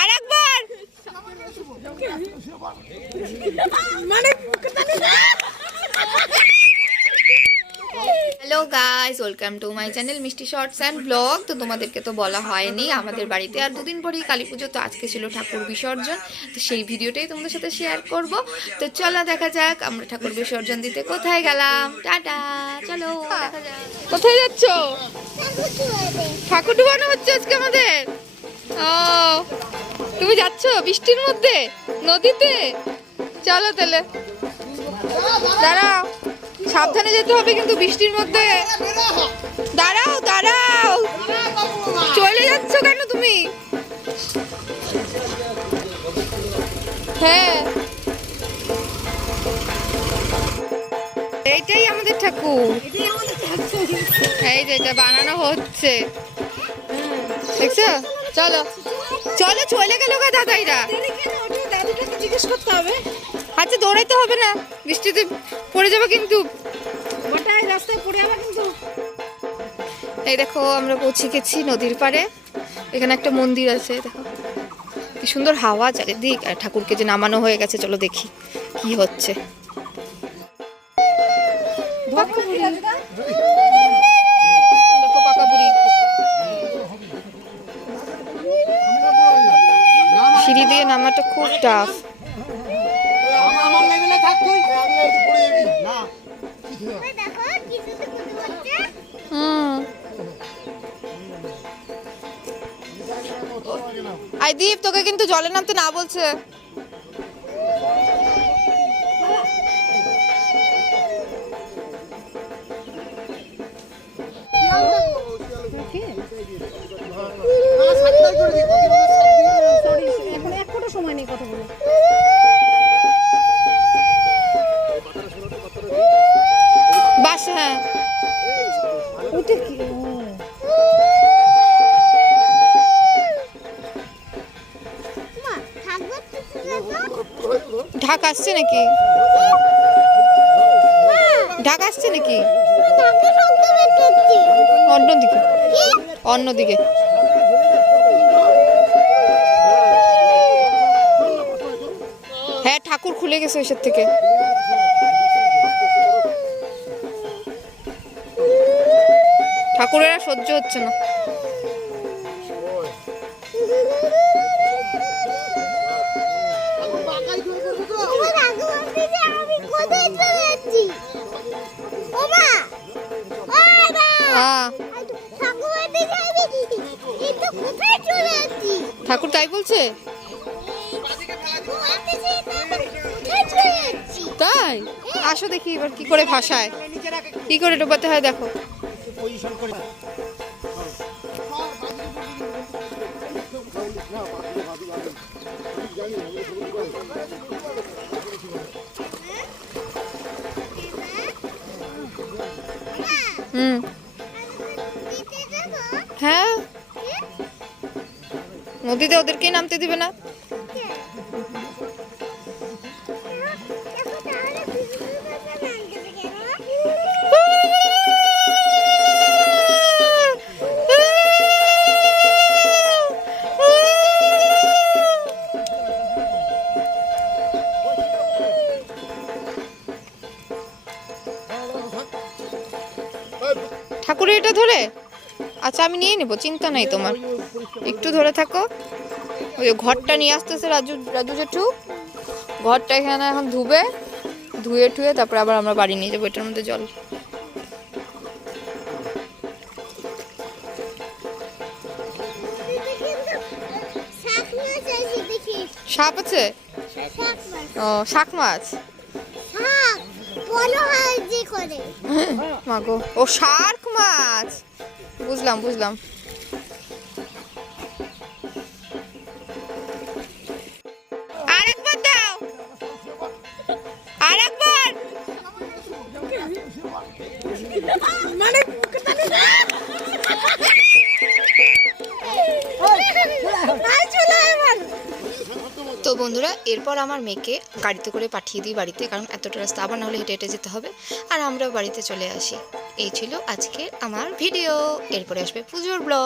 আর একবার মানে hello guys, welcome to my channel মিষ্টি শর্টস অ্যান্ড ব্লগ। তো তোমাদেরকে তো বলা হয়নি, আমাদের বাড়িতে আর দুদিন পরেই কালী পুজো। তো আজকে ছিল ঠাকুর বিসর্জন, তো সেই ভিডিওটাই তোমাদের সাথে শেয়ার করব। তো চলো দেখা যাক আমরা ঠাকুর বিসর্জন দিতে কোথায় গেলাম। টাটা, চলো দেখা যাক। কোথায় যাচ্ছ? ঠাকুর ডুবানো হচ্ছে আজকে আমাদের। ও, তুমি যাচ্ছ বৃষ্টির মধ্যে নদীতে? চলো তাহলে, দাঁড়াও, সাবধানে যেতে হবে কিন্তু বৃষ্টির মধ্যে। দাঁড়াও দাঁড়াও, চলে যাচ্ছ কেন তুমি? হ্যাঁ, এইটাই আমাদের ঠাকুর। এই যে এটা বানানো হচ্ছে, দেখছো? চলো চলো, চলে গেল গা দাদাইরা। জিজ্ঞেস করতে হবে। আচ্ছা, দৌড়াইতে হবে না, বৃষ্টিতে পড়ে যাবে কিন্তু। রাস্তায় পড়ে যাবে কিন্তু। এই দেখো, আমরা পৌঁছে গেছি নদীর পাড়ে। এখানে একটা মন্দির আছে, দেখো কি সুন্দর হাওয়া চারিদিক। আর ঠাকুরকে যে নামানো হয়ে গেছে, চলো দেখি কি হচ্ছে। দেখো পাকা বুড়ি, সিঁড়ি দিয়ে নামাটা খুব টাফ। আইদীপ, তোকে কিন্তু জলে নামতে না বলছে। সময় নেই কথা বলে। বাস, হ্যাঁ ওটা কি? ঢাক আসছে নাকি? ঢাক আসছে নাকি? অন্যদিকে, অন্যদিকে। হ্যাঁ, ঠাকুর খুলে গেছে ওইসব থেকে। ঠাকুরের আর সহ্য হচ্ছে না। ঠাকুর তাই বলছে? তাই আসো দেখি এবার কি করে ভাষায়, কি করে ডোবাতে হয় দেখো। হ্যাঁ, নদীতে ওদেরকে নামতে দিবে না। ঠাকুরের এটা ধরে, আচ্ছা আমি নিয়ে নেবো, চিন্তা নাই তোমার, একটু ধরে থাকো। ওই ঘরটা নিয়ে আসতেছে রাজু, রাজু জেঠু ঘরটা এখানে এখন ধুবে, ধুয়ে টুয়ে তারপরে আবার আমরা বাড়ি নিয়ে যাবো। এটার মধ্যে জল। সাপ আছে? ও, শাক মাছ। মাগো, ও শার্ক মাছ, বুঝলাম বুঝলাম। আরেকবার দাও, আরেকবার। মানে তো বন্ধুরা, এরপর আমার মেয়েকে গাড়িতে করে পাঠিয়ে দিই বাড়িতে, কারণ এতটা রাস্তা আবার নাহলে হেঁটে হেঁটে যেতে হবে। আর আমরাও বাড়িতে চলে আসি। এই ছিল আজকে আমার ভিডিও। এরপরে আসবে পুজোর ব্লগ।